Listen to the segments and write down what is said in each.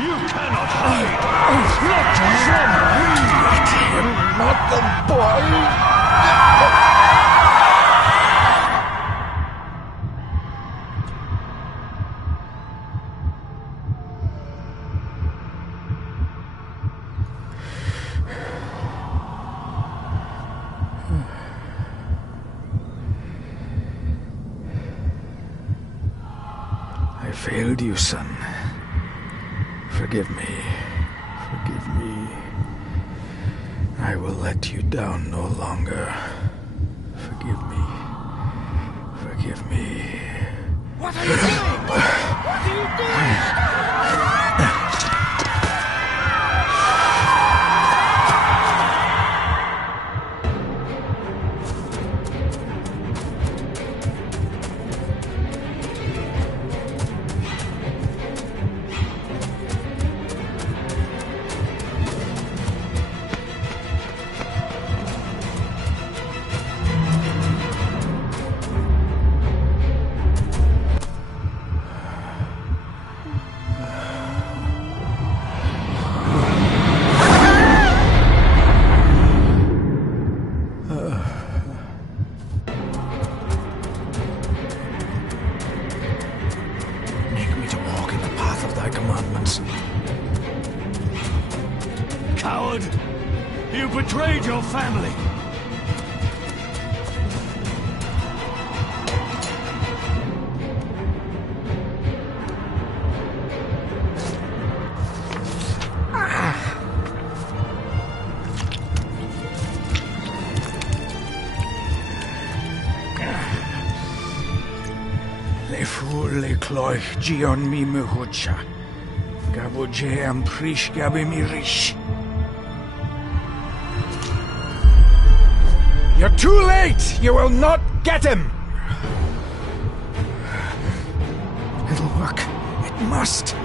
You cannot hide! Not from me! Let him, not the boy! I failed you, son. Forgive me. Forgive me. I will let you down no longer. Forgive me. Forgive me. What are you doing? What are you doing? Coward! You betrayed your family! Le fu le cloich gion mi muhucha. Gaboje am prish gabe mi rish. You're too late! You will not get him! It'll work. It must.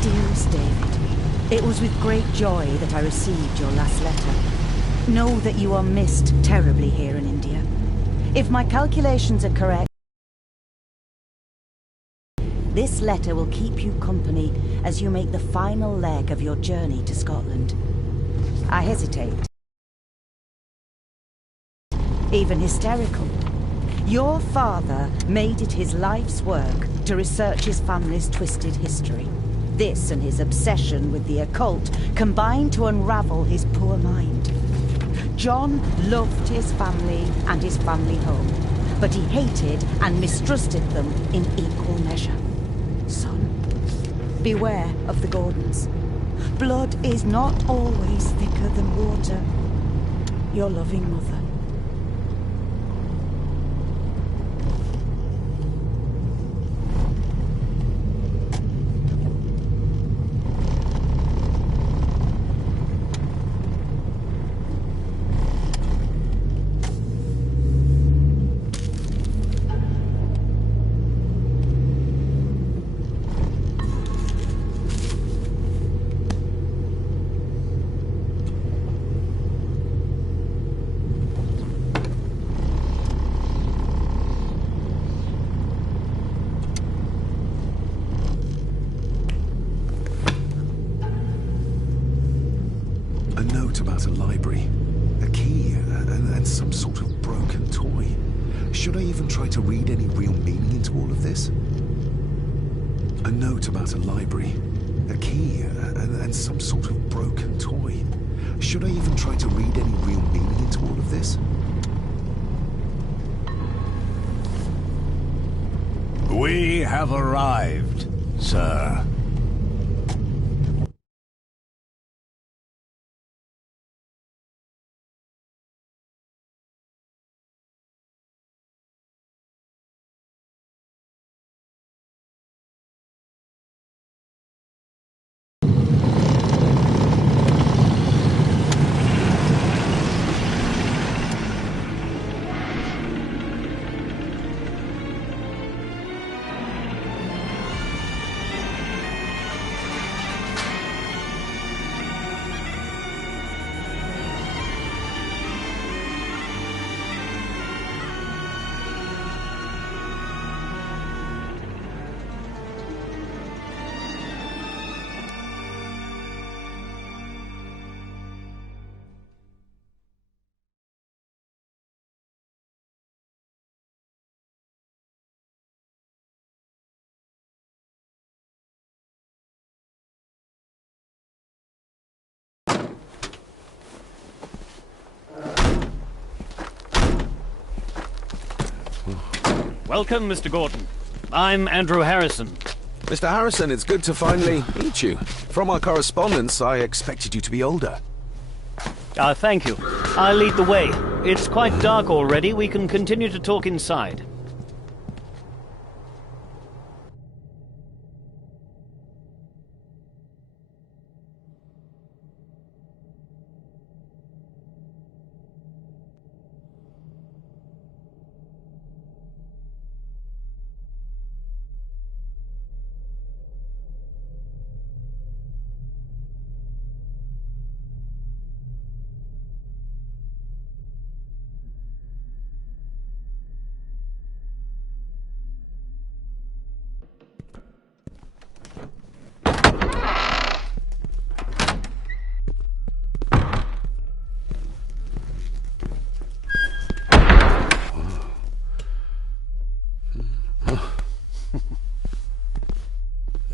Dearest David, it was with great joy that I received your last letter. Know that you are missed terribly here in India. If my calculations are correct, this letter will keep you company as you make the final leg of your journey to Scotland. I hesitate. Even hysterical. Your father made it his life's work to research his family's twisted history. This and his obsession with the occult combined to unravel his poor mind. John loved his family and his family home, but he hated and mistrusted them in equal measure. Son, beware of the Gordons. Blood is not always thicker than water. Your loving mother. Should I even try to read any real meaning into all of this? A note about a library, a key, and some sort of broken toy. Should I even try to read any real meaning into all of this? We have arrived, sir. Welcome, Mr. Gordon. I'm Andrew Harrison. Mr. Harrison, it's good to finally meet you. From our correspondence, I expected you to be older. Thank you. I'll lead the way. It's quite dark already. We can continue to talk inside.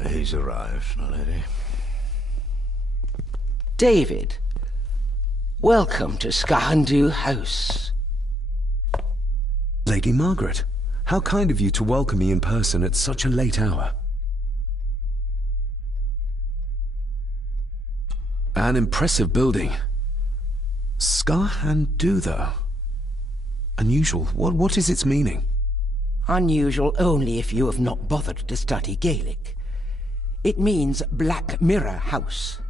He's arrived, my lady. David, welcome to Skahandu House. Lady Margaret, how kind of you to welcome me in person at such a late hour. An impressive building. Skahandu, though. Unusual. What is its meaning? Unusual only if you have not bothered to study Gaelic. It means Black Mirror House.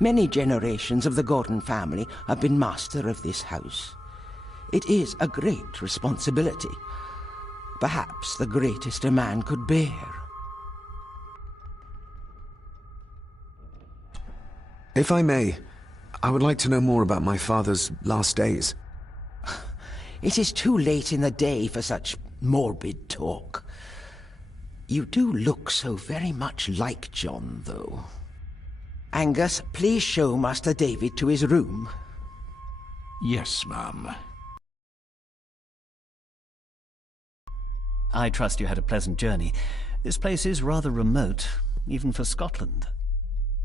Many generations of the Gordon family have been master of this house. It is a great responsibility. Perhaps the greatest a man could bear. If I may, I would like to know more about my father's last days. It is too late in the day for such morbid talk. You do look so very much like John, though. Angus, please show Master David to his room. Yes, ma'am. I trust you had a pleasant journey. This place is rather remote, even for Scotland.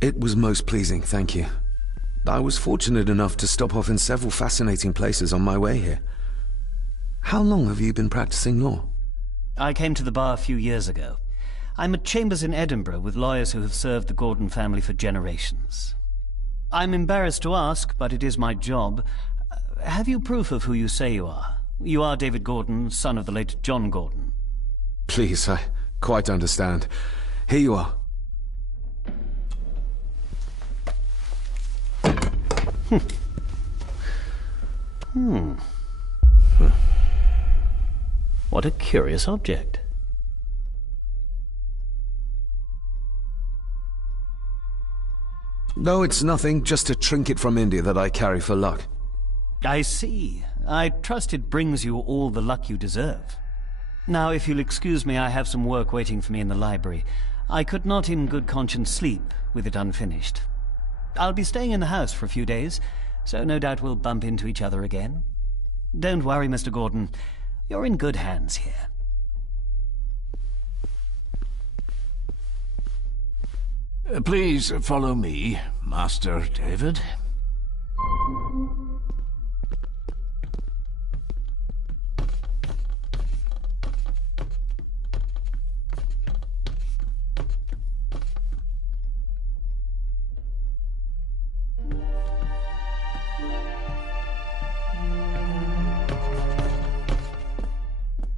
It was most pleasing, thank you. I was fortunate enough to stop off in several fascinating places on my way here. How long have you been practicing law? I came to the bar a few years ago. I'm at chambers in Edinburgh with lawyers who have served the Gordon family for generations. I'm embarrassed to ask, but it is my job. Have you proof of who you say you are? You are David Gordon, son of the late John Gordon. Please, I quite understand. Here you are. What a curious object. No, it's nothing, just a trinket from India that I carry for luck. I see. I trust it brings you all the luck you deserve. Now, if you'll excuse me, I have some work waiting for me in the library. I could not in good conscience sleep with it unfinished. I'll be staying in the house for a few days, so no doubt we'll bump into each other again. Don't worry, Mr. Gordon. You're in good hands here. Please follow me, Master David.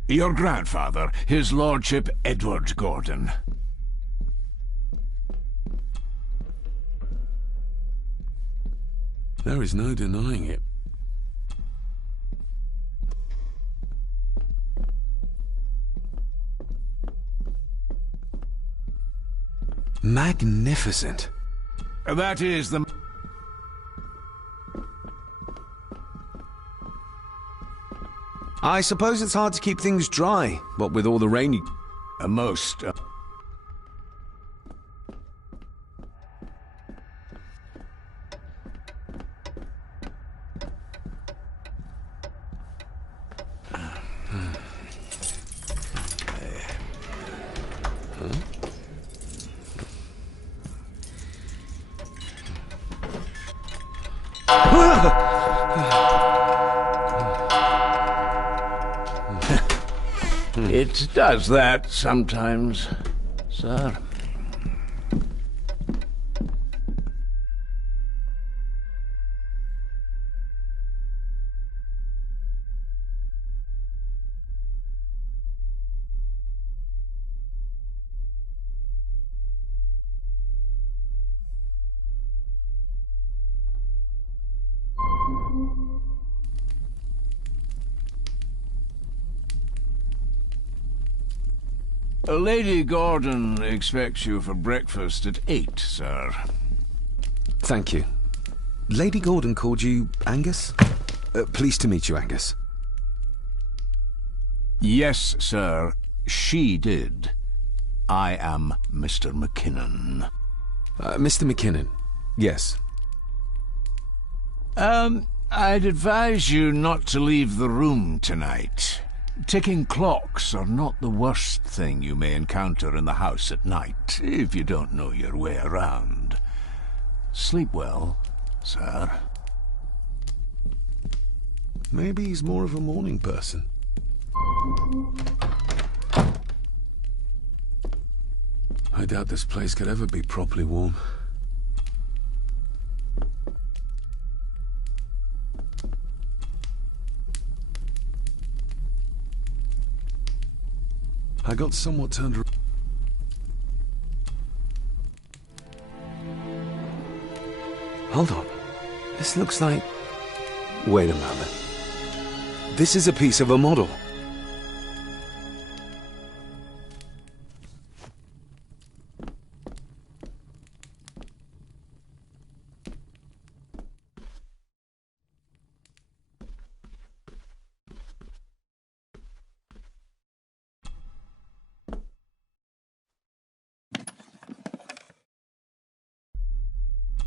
Your grandfather, His Lordship Edward Gordon. There is no denying it. Magnificent. That is the... I suppose it's hard to keep things dry, what with all the rain you... A most... It does that sometimes, sir. Lady Gordon expects you for breakfast at 8, sir. Thank you. Lady Gordon called you Angus? Pleased to meet you, Angus. Yes, sir. She did. I am Mr. McKinnon. Mr. McKinnon. Yes. I'd advise you not to leave the room tonight. Ticking clocks are not the worst thing you may encounter in the house at night, if you don't know your way around. Sleep well, sir. Maybe he's more of a morning person. I doubt this place could ever be properly warm. I got somewhat turned around. Hold on. This looks like... Wait a moment. This is a piece of a model.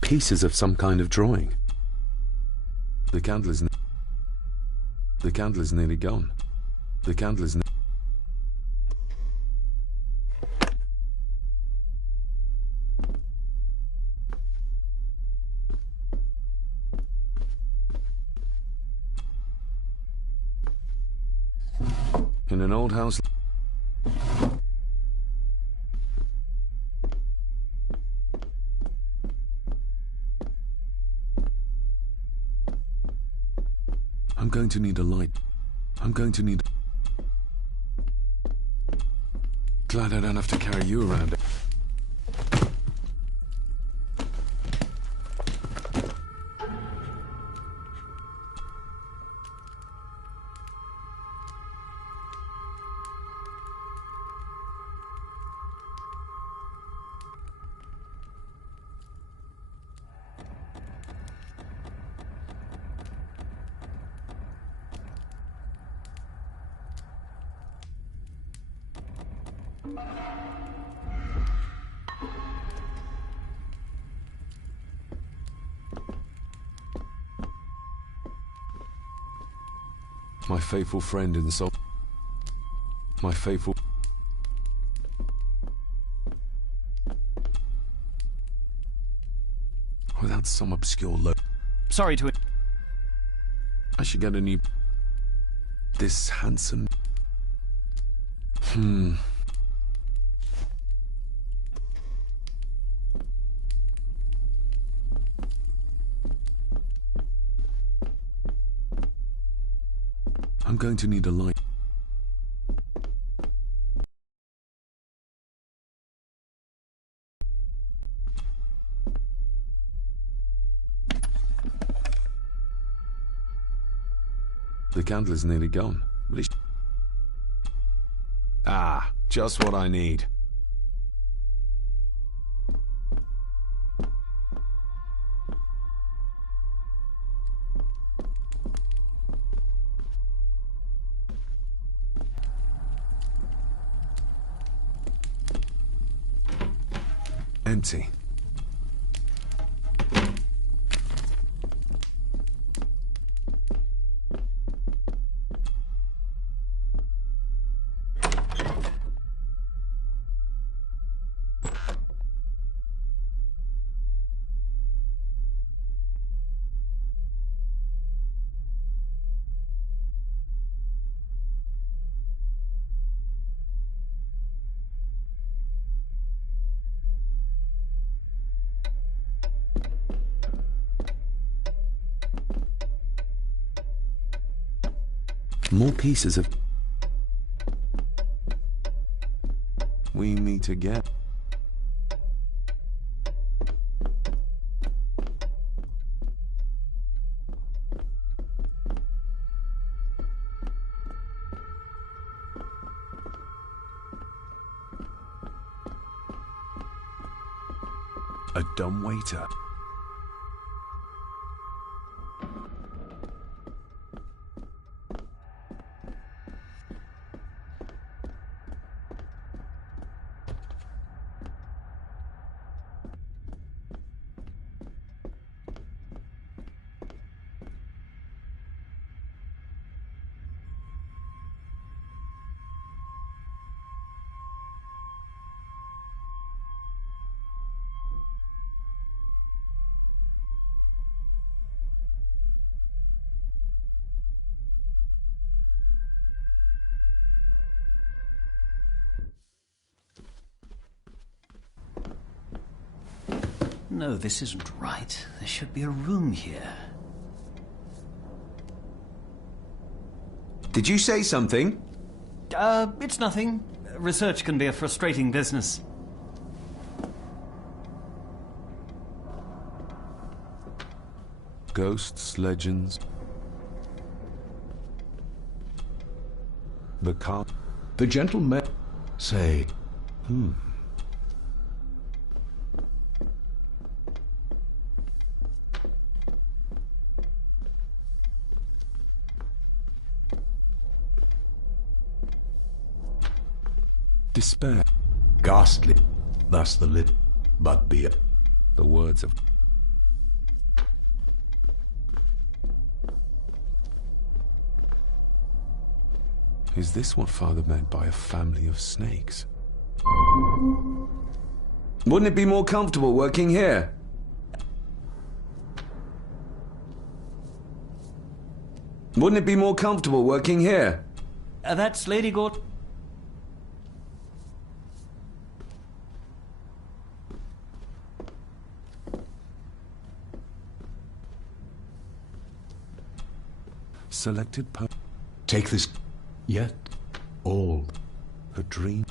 Pieces of some kind of drawing. The candle is nearly gone. The candle is in an old house. I'm going to need a light. I'm going to need... Glad I don't have to carry you around. My faithful friend in soul. My faithful... Without some obscure Sorry to... I should get a new... This handsome... I'm going to need a light. The candle is nearly gone, but it's... Ah, just what I need. Empty. More pieces of... We meet again. A dumb waiter. No, this isn't right. There should be a room here. Did you say something? It's nothing. Research can be a frustrating business. Ghosts, legends. The car. The gentleman... Say... Despair. Ghastly. Thus the lid. But be it. The words of... Is this what Father meant by a family of snakes? Wouldn't it be more comfortable working here? Wouldn't it be more comfortable working here? That's Lady Gort... Selected per... Take this... Yet... All... A dream.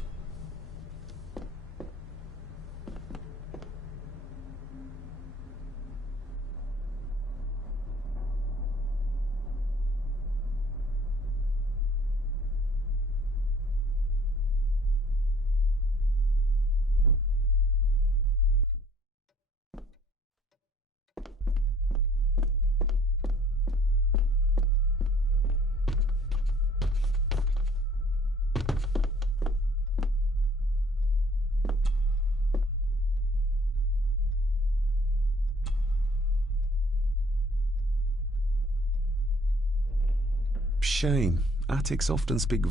Shame. Attics often speak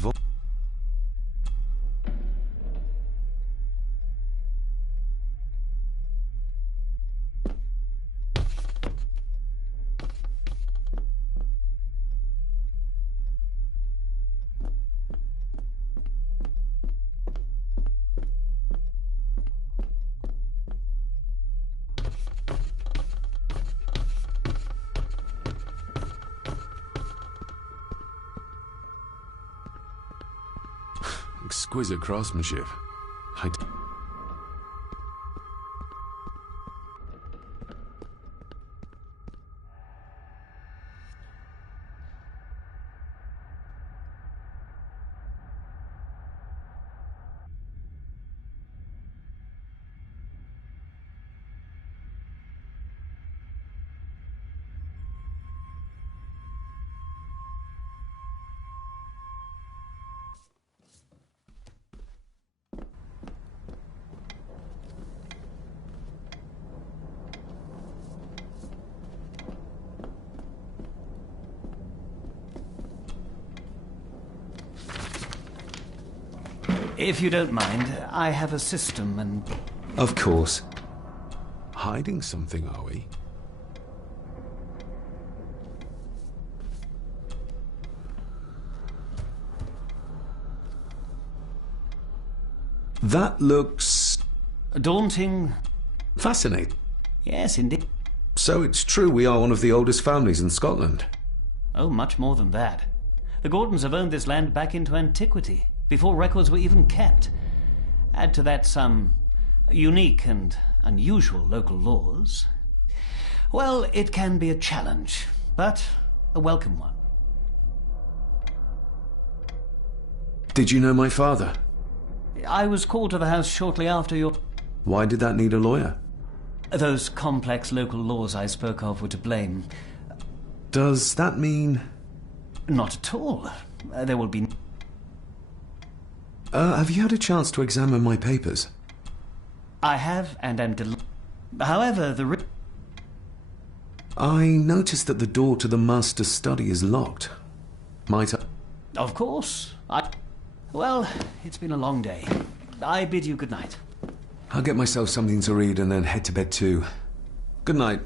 Exquisite craftsmanship. I... If you don't mind, I have a system and... Of course. Hiding something, are we? That looks... daunting. fascinating. Yes, indeed. So it's true we are one of the oldest families in Scotland. Oh, much more than that. The Gordons have owned this land back into antiquity, before records were even kept. Add to that some unique and unusual local laws. Well, it can be a challenge, but a welcome one. Did you know my father? I was called to the house shortly after your... Why did that need a lawyer? Those complex local laws I spoke of were to blame. Does that mean... Not at all. There will be... have you had a chance to examine my papers? I have, and am However, the... I noticed that the door to the master's study is locked. Might I... Of course. Well, it's been a long day. I bid you good night. I'll get myself something to read and then head to bed too. Good night.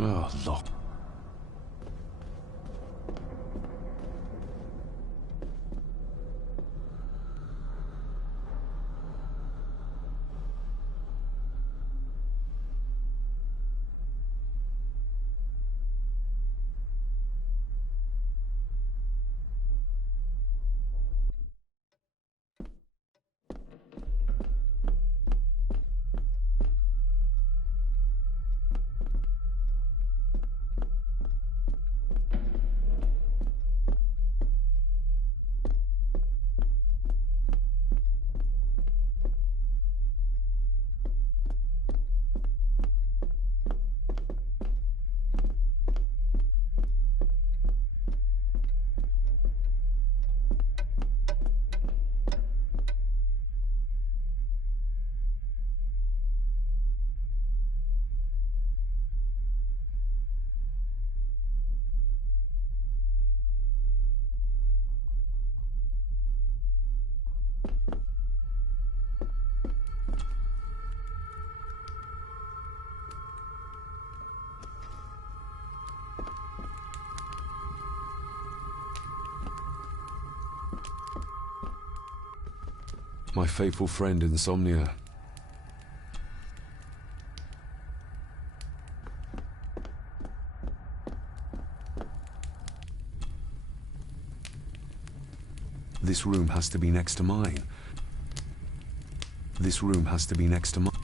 Oh, look. My faithful friend Insomnia. This room has to be next to mine. This room has to be next to mine.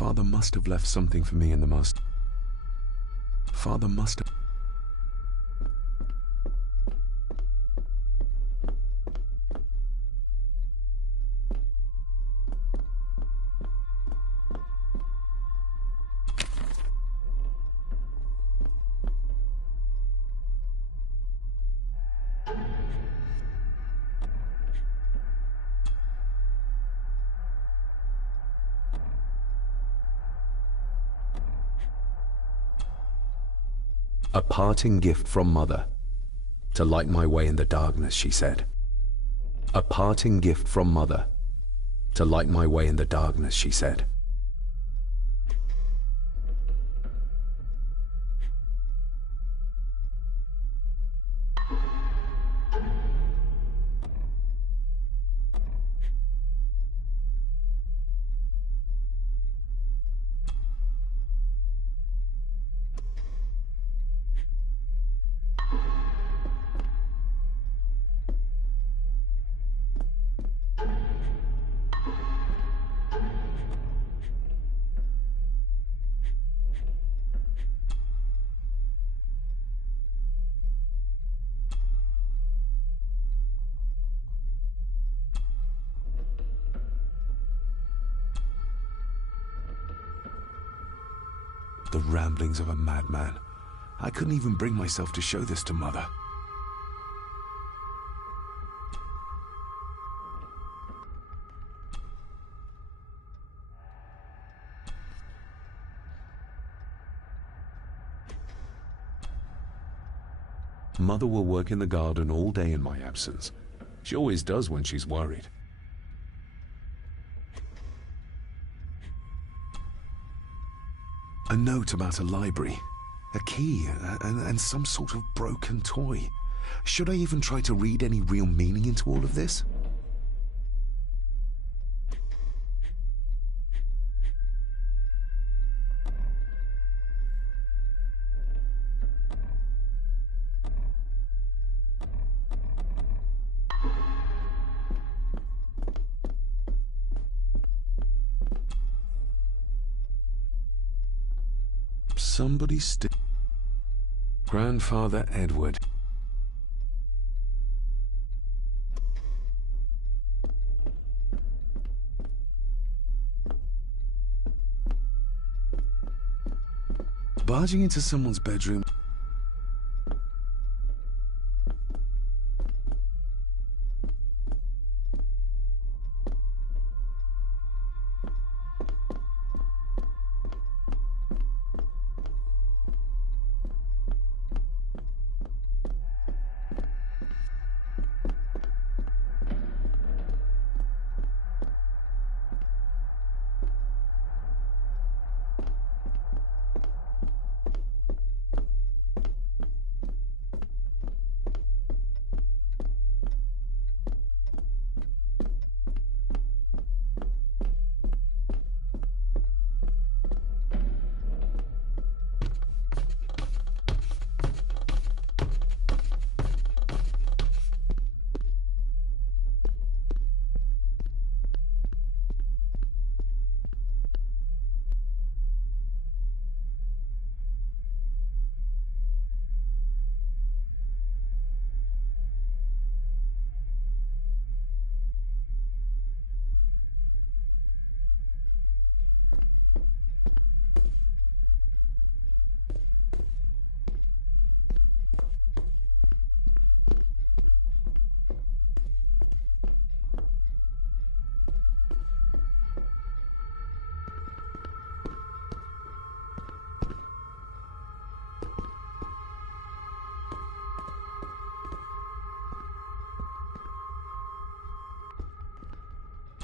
Father must have left something for me in the master. Father must have... A parting gift from Mother, to light my way in the darkness, she said. A parting gift from Mother, to light my way in the darkness, she said. The ramblings of a madman. I couldn't even bring myself to show this to Mother. Mother will work in the garden all day in my absence. She always does when she's worried. A note about a library, a key, and some sort of broken toy. Should I even try to read any real meaning into all of this? Somebody still... Grandfather Edward. Barging into someone's bedroom...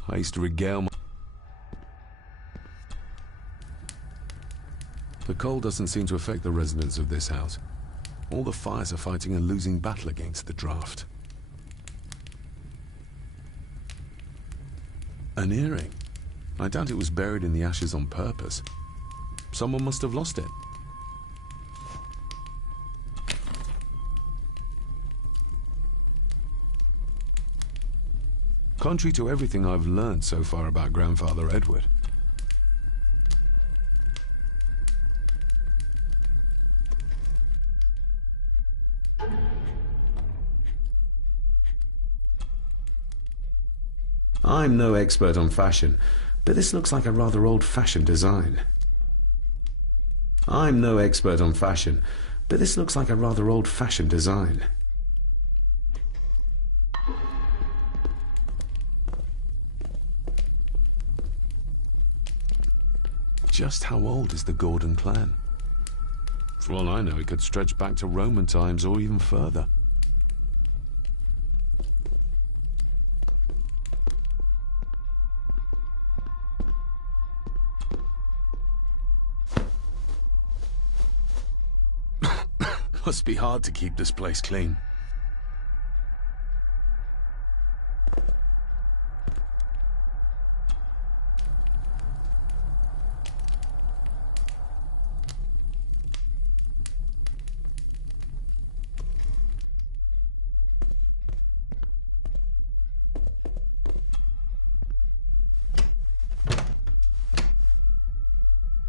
I used to regale my... The cold doesn't seem to affect the residents of this house. All the fires are fighting a losing battle against the draft. An earring? I doubt it was buried in the ashes on purpose. Someone must have lost it. Contrary to everything I've learned so far about Grandfather Edward. I'm no expert on fashion, but this looks like a rather old-fashioned design. I'm no expert on fashion, but this looks like a rather old-fashioned design. Just how old is the Gordon clan? For all I know, it could stretch back to Roman times or even further. Must be hard to keep this place clean.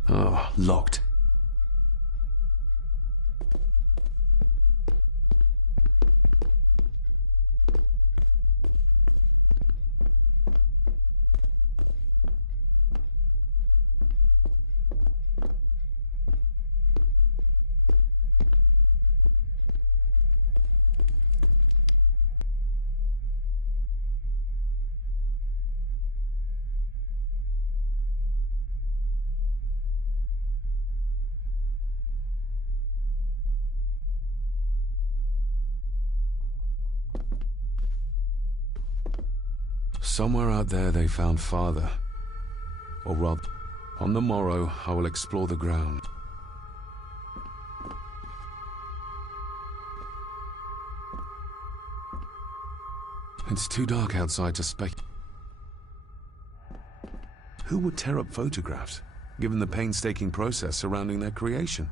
Oh, locked. Somewhere out there they found Father. Or rather, on the morrow I will explore the ground. It's too dark outside to speculate. Who would tear up photographs, given the painstaking process surrounding their creation?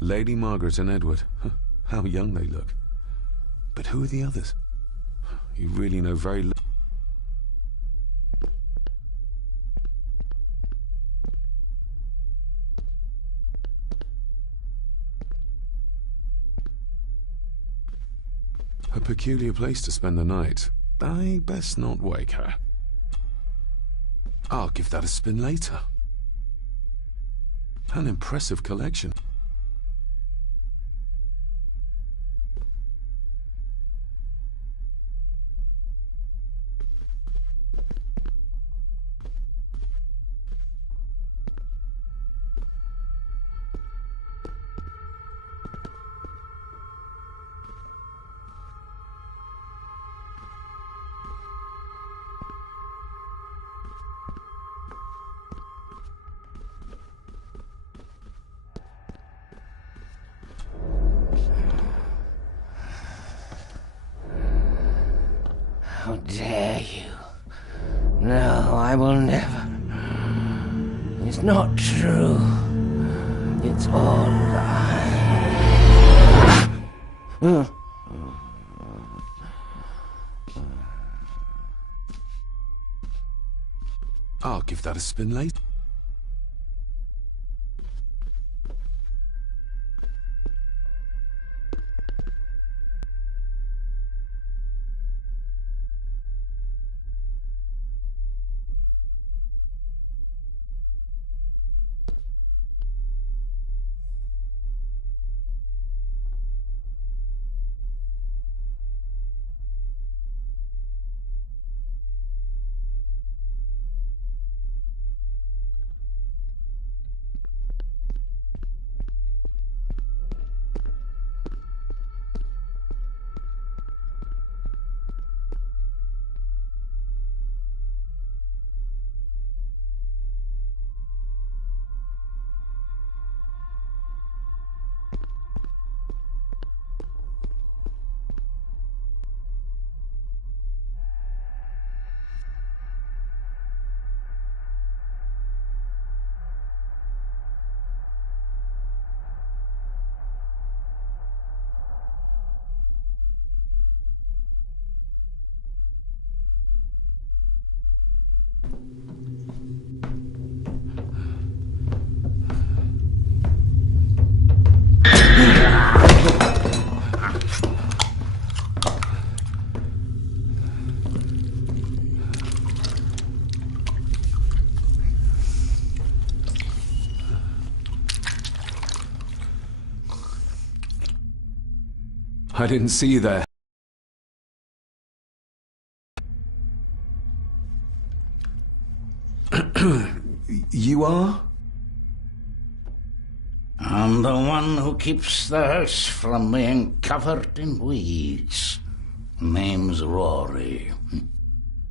Lady Margaret and Edward. How young they look. But who are the others? You really know very little. A peculiar place to spend the night. I best not wake her. I'll give that a spin later. An impressive collection. How dare you? No, I will never. It's not true. It's all I'll give that a spin later. I didn't see you there. You are? I'm the one who keeps the house from being covered in weeds. Name's Rory.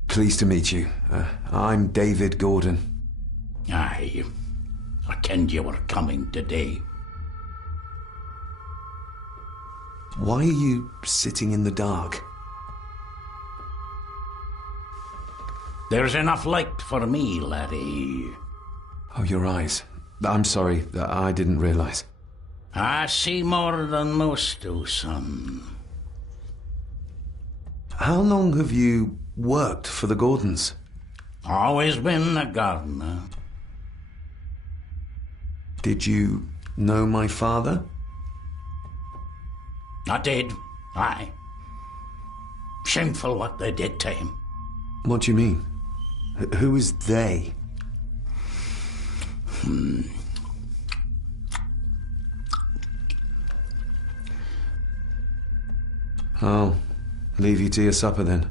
Pleased to meet you. I'm David Gordon. Aye. I kenned you were coming today. Why are you sitting in the dark? There's enough light for me, laddie. Oh, your eyes. I'm sorry, I didn't realize. I see more than most do, son. How long have you worked for the Gordons? Always been a gardener. Did you know my father? I did, aye. Shameful what they did to him. What do you mean? Who is they? I'll leave you to your supper then.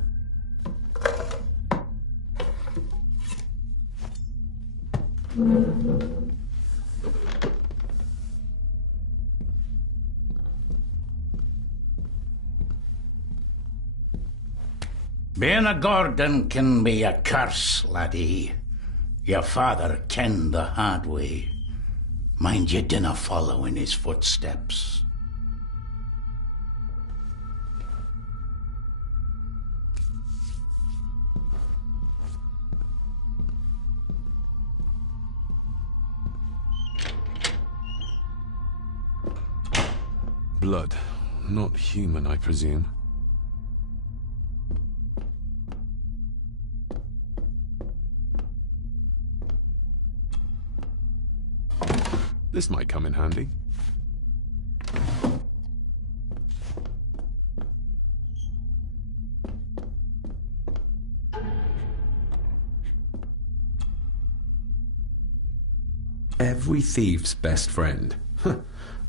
Being a Gordon can be a curse, laddie. Your father kenned the hard way. Mind you dinna follow in his footsteps. Blood. Not human, I presume. This might come in handy. Every thief's best friend.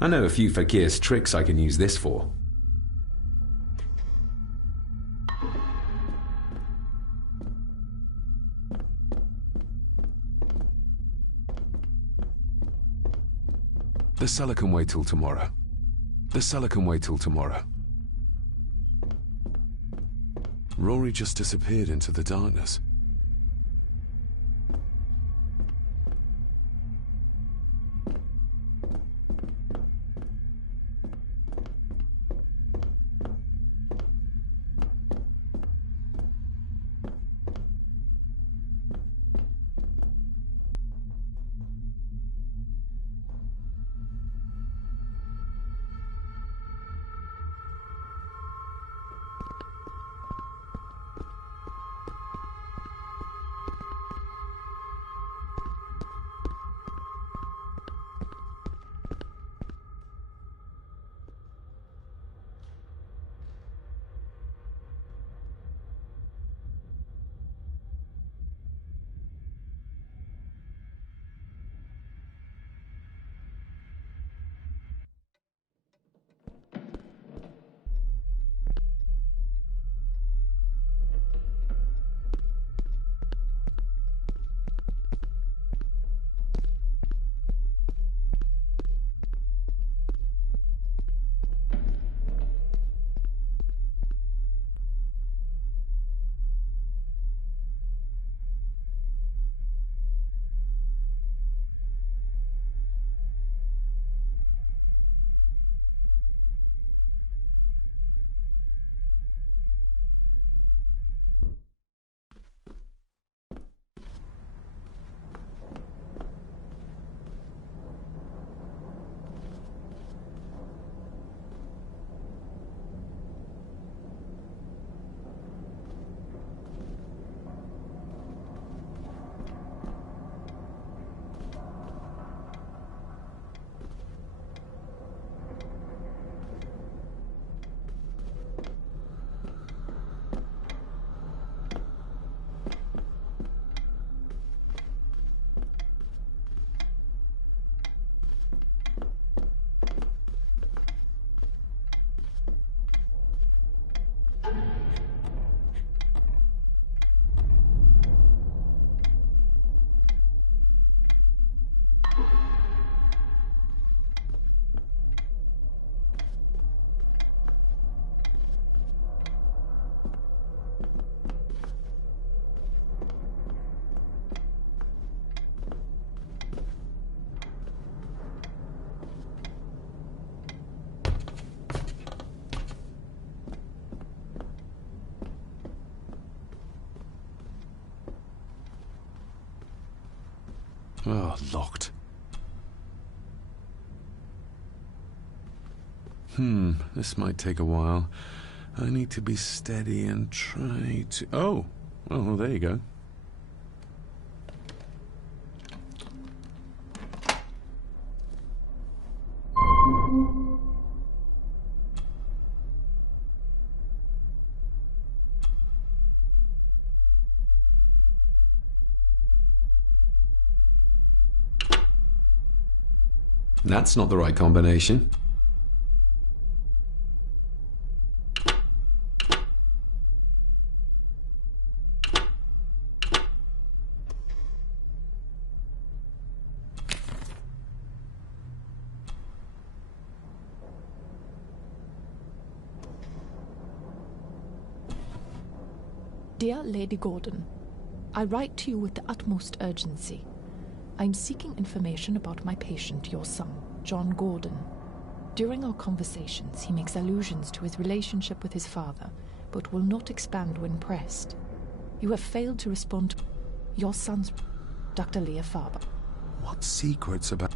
I know a few fakir's tricks I can use this for. The cellar can wait till tomorrow. The cellar can wait till tomorrow. Rory just disappeared into the darkness. Oh, locked. This might take a while. I need to be steady and try to... Oh! Well, there you go. That's not the right combination. Dear Lady Gordon, I write to you with the utmost urgency. I am seeking information about my patient, your son, John Gordon. During our conversations, he makes allusions to his relationship with his father, but will not expand when pressed. You have failed to respond to your son's, Dr. Leah Farber. What secrets about...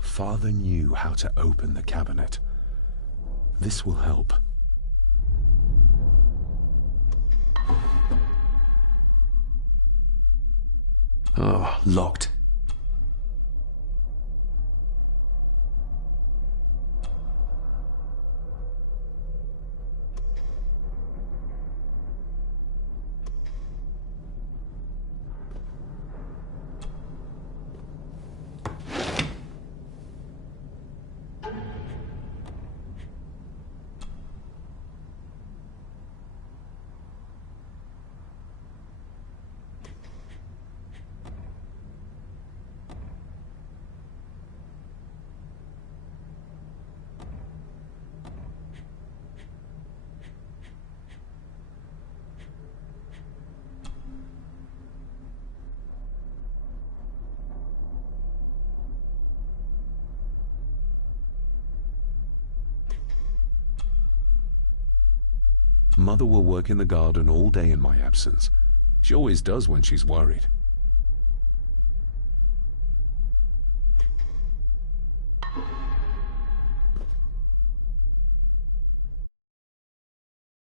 Father knew how to open the cabinet. This will help. Oh, locked. Mother will work in the garden all day in my absence. She always does when she's worried.